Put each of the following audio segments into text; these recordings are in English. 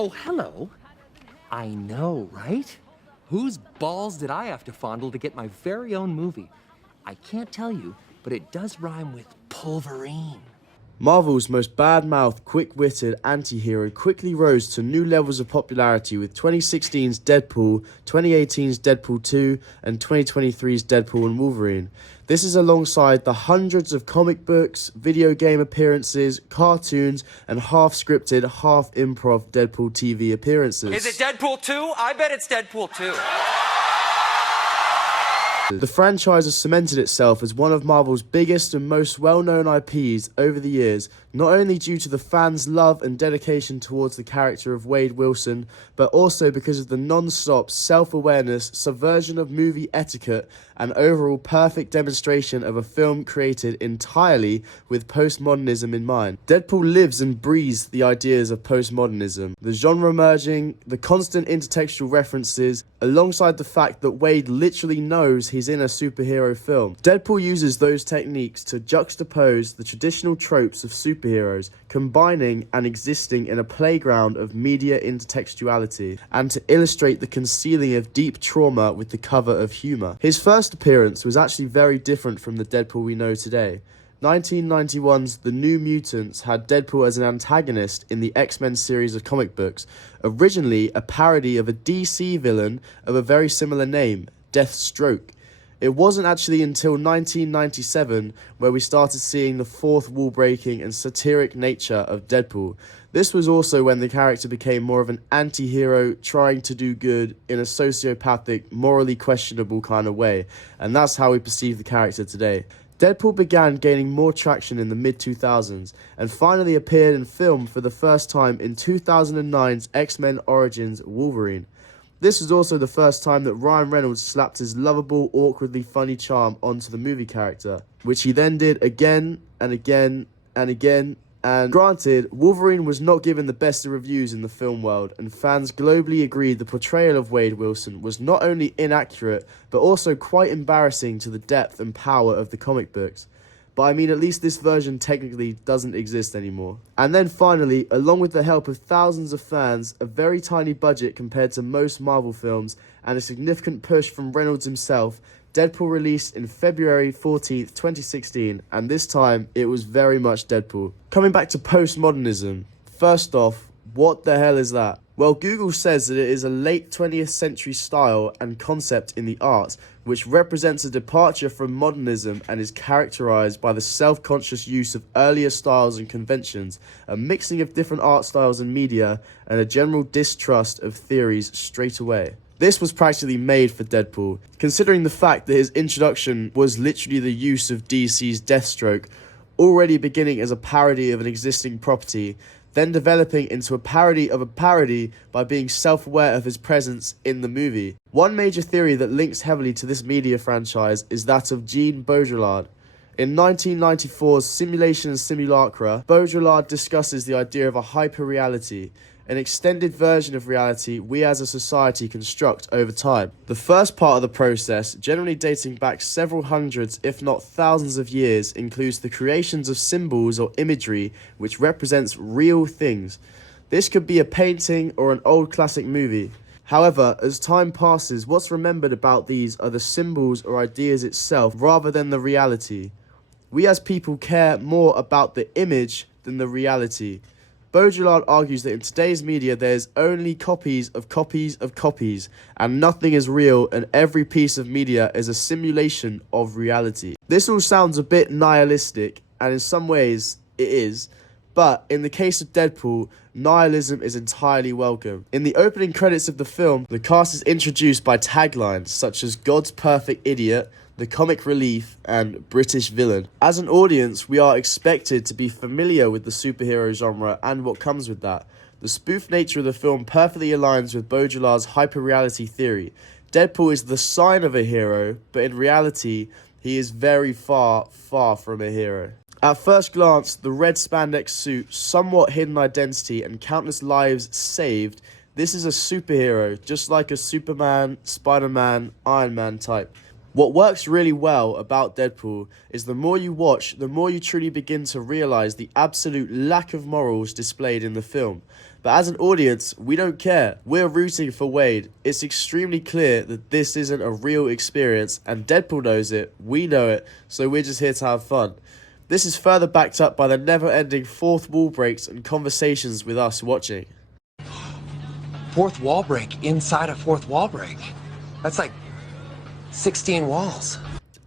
Oh, hello. I know, right? Whose balls did I have to fondle to get my very own movie? I can't tell you, but it does rhyme with pulverine. Marvel's most bad-mouthed, quick-witted anti-hero quickly rose to new levels of popularity with 2016's Deadpool, 2018's Deadpool 2, and 2023's Deadpool and Wolverine. This is alongside the hundreds of comic books, video game appearances, cartoons, and half-scripted, half-improv Deadpool TV appearances. Is it Deadpool 2? I bet it's Deadpool 2. The franchise has cemented itself as one of Marvel's biggest and most well-known IPs over the years, not only due to the fans' love and dedication towards the character of Wade Wilson, but also because of the non-stop self-awareness, subversion of movie etiquette, and overall perfect demonstration of a film created entirely with postmodernism in mind. Deadpool lives and breathes the ideas of postmodernism, the genre merging, the constant intertextual references, alongside the fact that Wade literally knows he's in a superhero film. Deadpool uses those techniques to juxtapose the traditional tropes of superheroes, combining and existing in a playground of media intertextuality, and to illustrate the concealing of deep trauma with the cover of humour. His first appearance was actually very different from the Deadpool we know today. 1991's The New Mutants had Deadpool as an antagonist in the X-Men series of comic books, originally a parody of a DC villain of a very similar name, Deathstroke. It wasn't actually until 1997 where we started seeing the fourth wall-breaking and satiric nature of Deadpool. This was also when the character became more of an anti-hero trying to do good in a sociopathic, morally questionable kind of way, and that's how we perceive the character today. Deadpool began gaining more traction in the mid-2000s, and finally appeared in film for the first time in 2009's X-Men Origins Wolverine. This was also the first time that Ryan Reynolds slapped his lovable, awkwardly funny charm onto the movie character, which he then did again and again and again. And granted, Wolverine was not given the best of reviews in the film world, and fans globally agreed the portrayal of Wade Wilson was not only inaccurate, but also quite embarrassing to the depth and power of the comic books. But I mean, at least this version technically doesn't exist anymore. And then finally, along with the help of thousands of fans, a very tiny budget compared to most Marvel films, and a significant push from Reynolds himself, Deadpool released in February 14th, 2016, and this time it was very much Deadpool. Coming back to postmodernism, first off, what the hell is that? Well, Google says that it is a late 20th century style and concept in the arts, which represents a departure from modernism and is characterized by the self-conscious use of earlier styles and conventions, a mixing of different art styles and media, and a general distrust of theories straight away. This was practically made for Deadpool, considering the fact that his introduction was literally the use of DC's Deathstroke, already beginning as a parody of an existing property, then developing into a parody of a parody by being self-aware of his presence in the movie. One major theory that links heavily to this media franchise is that of Jean Baudrillard. In 1994's Simulation and Simulacra, Baudrillard discusses the idea of a hyper-reality, an extended version of reality we as a society construct over time. The first part of the process, generally dating back several hundreds if not thousands of years, includes the creations of symbols or imagery which represents real things. This could be a painting or an old classic movie. However, as time passes, what's remembered about these are the symbols or ideas itself rather than the reality. We as people care more about the image than the reality. Baudrillard argues that in today's media there's only copies of copies of copies, and nothing is real, and every piece of media is a simulation of reality. This all sounds a bit nihilistic, and in some ways it is, but in the case of Deadpool, nihilism is entirely welcome. In the opening credits of the film, the cast is introduced by taglines such as God's perfect idiot, the comic relief, and British villain. As an audience, we are expected to be familiar with the superhero genre and what comes with that. The spoof nature of the film perfectly aligns with Baudrillard's hyperreality theory. Deadpool is the sign of a hero, but in reality, he is very far, far from a hero. At first glance, the red spandex suit, somewhat hidden identity, and countless lives saved, this is a superhero, just like a Superman, Spider-Man, Iron Man type. What works really well about Deadpool is the more you watch, the more you truly begin to realise the absolute lack of morals displayed in the film. But as an audience, we don't care. We're rooting for Wade. It's extremely clear that this isn't a real experience, and Deadpool knows it, we know it, so we're just here to have fun. This is further backed up by the never-ending fourth wall breaks and conversations with us watching. Fourth wall break inside a fourth wall break. That's like 16 walls.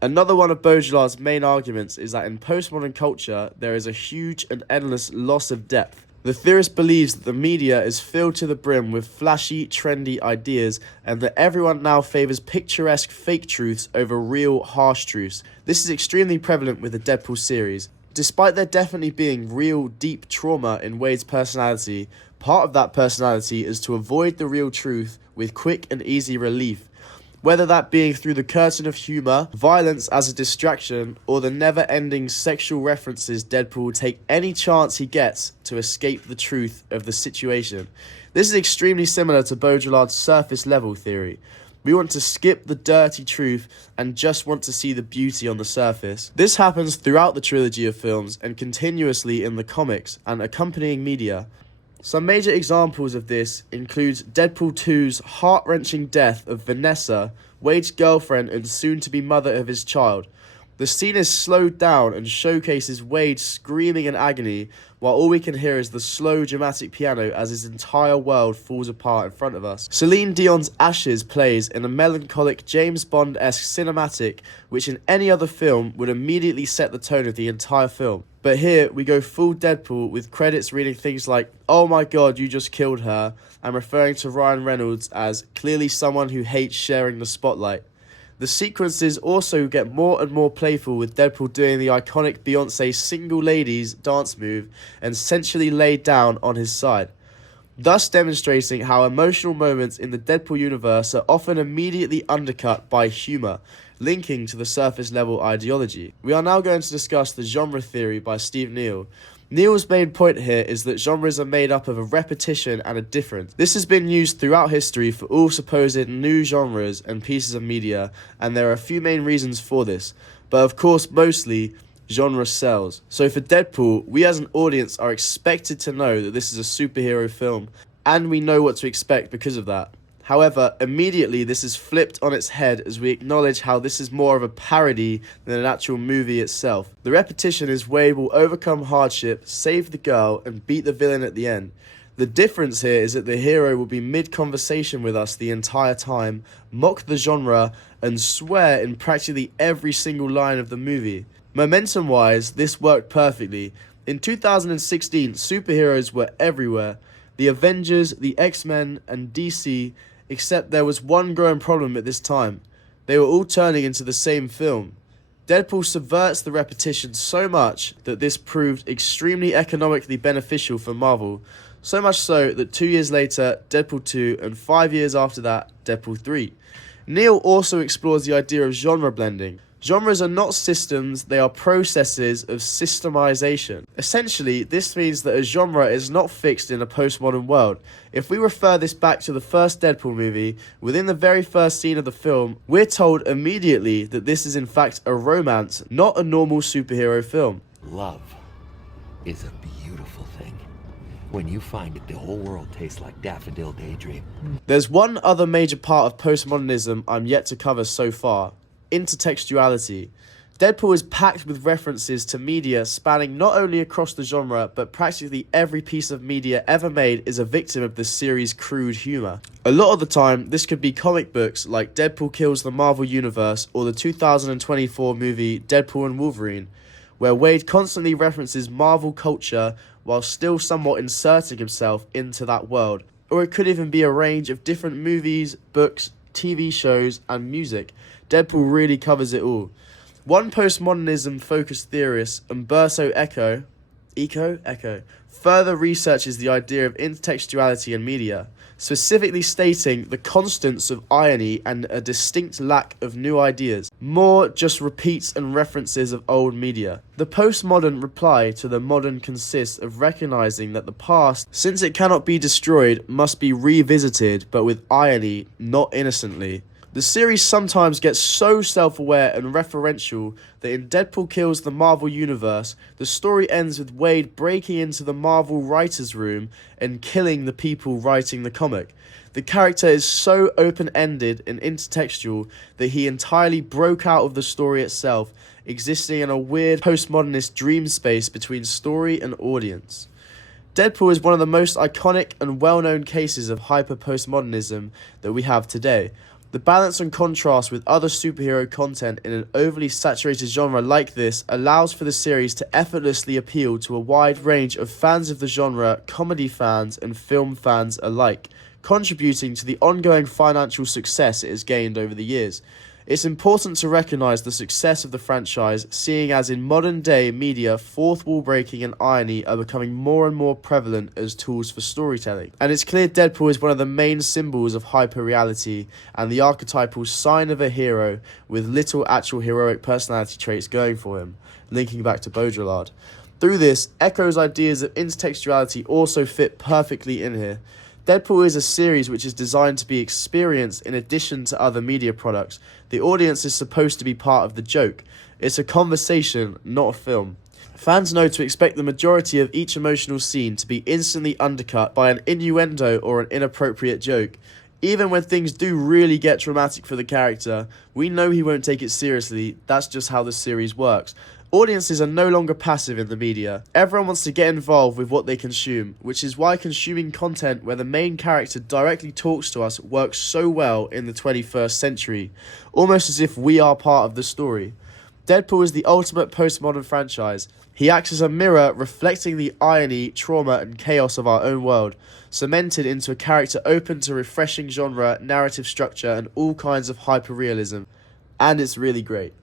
Another one of Baudelaire's main arguments is that in postmodern culture, there is a huge and endless loss of depth. The theorist believes that the media is filled to the brim with flashy, trendy ideas, and that everyone now favours picturesque fake truths over real, harsh truths. This is extremely prevalent with the Deadpool series. Despite there definitely being real, deep trauma in Wade's personality, part of that personality is to avoid the real truth with quick and easy relief. Whether that being through the curtain of humour, violence as a distraction, or the never-ending sexual references Deadpool will take any chance he gets to escape the truth of the situation. This is extremely similar to Baudelaire's surface level theory. We want to skip the dirty truth and just want to see the beauty on the surface. This happens throughout the trilogy of films and continuously in the comics and accompanying media. Some major examples of this include Deadpool 2's heart-wrenching death of Vanessa, Wade's girlfriend and soon-to-be mother of his child. The scene is slowed down and showcases Wade screaming in agony, while all we can hear is the slow dramatic piano as his entire world falls apart in front of us. Celine Dion's Ashes plays in a melancholic James Bond-esque cinematic which in any other film would immediately set the tone of the entire film. But here we go full Deadpool with credits reading things like, "Oh my god, you just killed her," and referring to Ryan Reynolds as clearly someone who hates sharing the spotlight. The sequences also get more and more playful with Deadpool doing the iconic Beyoncé Single Ladies dance move and sensually laid down on his side, thus demonstrating how emotional moments in the Deadpool universe are often immediately undercut by humour, linking to the surface level ideology. We are now going to discuss the genre theory by Steve Neal. Neal's main point here is that genres are made up of a repetition and a difference. This has been used throughout history for all supposed new genres and pieces of media, and there are a few main reasons for this. But of course, mostly, genre sells. So for Deadpool, we as an audience are expected to know that this is a superhero film, and we know what to expect because of that. However, immediately this is flipped on its head as we acknowledge how this is more of a parody than an actual movie itself. The repetition is Wade will overcome hardship, save the girl, and beat the villain at the end. The difference here is that the hero will be mid-conversation with us the entire time, mock the genre, and swear in practically every single line of the movie. Momentum-wise, this worked perfectly. In 2016, superheroes were everywhere. The Avengers, the X-Men, and DC, except there was one growing problem at this time. They were all turning into the same film. Deadpool subverts the repetition so much that this proved extremely economically beneficial for Marvel, so much so that 2 years later, Deadpool 2, and 5 years after that, Deadpool 3. Neal also explores the idea of genre blending. Genres are not systems, they are processes of systemization. Essentially, this means that a genre is not fixed in a postmodern world. If we refer this back to the first Deadpool movie, within the very first scene of the film, we're told immediately that this is in fact a romance, not a normal superhero film. Love is a beautiful thing. When you find it, the whole world tastes like daffodil daydream. There's one other major part of postmodernism I'm yet to cover so far: intertextuality. Deadpool is packed with references to media spanning not only across the genre, but practically every piece of media ever made is a victim of the series' crude humour. A lot of the time, this could be comic books like Deadpool Kills the Marvel Universe or the 2024 movie Deadpool and Wolverine, where Wade constantly references Marvel culture while still somewhat inserting himself into that world. Or it could even be a range of different movies, books, TV shows, and music. Deadpool really covers it all. One postmodernism-focused theorist, Umberto Eco, further researches the idea of intertextuality in media, specifically stating the constants of irony and a distinct lack of new ideas, more just repeats and references of old media. The postmodern reply to the modern consists of recognizing that the past, since it cannot be destroyed, must be revisited, but with irony, not innocently. The series sometimes gets so self-aware and referential that in Deadpool Kills the Marvel Universe, the story ends with Wade breaking into the Marvel writer's room and killing the people writing the comic. The character is so open-ended and intertextual that he entirely broke out of the story itself, existing in a weird postmodernist dream space between story and audience. Deadpool is one of the most iconic and well-known cases of hyper-postmodernism that we have today. The balance and contrast with other superhero content in an overly saturated genre like this allows for the series to effortlessly appeal to a wide range of fans of the genre, comedy fans, and film fans alike, contributing to the ongoing financial success it has gained over the years. It's important to recognise the success of the franchise, seeing as in modern day media, fourth wall breaking and irony are becoming more and more prevalent as tools for storytelling. And it's clear Deadpool is one of the main symbols of hyper-reality and the archetypal sign of a hero with little actual heroic personality traits going for him, linking back to Baudrillard. Through this, Echo's ideas of intertextuality also fit perfectly in here. Deadpool is a series which is designed to be experienced in addition to other media products. The audience is supposed to be part of the joke. It's a conversation, not a film. Fans know to expect the majority of each emotional scene to be instantly undercut by an innuendo or an inappropriate joke. Even when things do really get dramatic for the character, we know he won't take it seriously. That's just how the series works. Audiences are no longer passive in the media. Everyone wants to get involved with what they consume, which is why consuming content where the main character directly talks to us works so well in the 21st century, almost as if we are part of the story. Deadpool is the ultimate postmodern franchise. He acts as a mirror reflecting the irony, trauma, and chaos of our own world, cemented into a character open to refreshing genre, narrative structure, and all kinds of hyperrealism. And it's really great.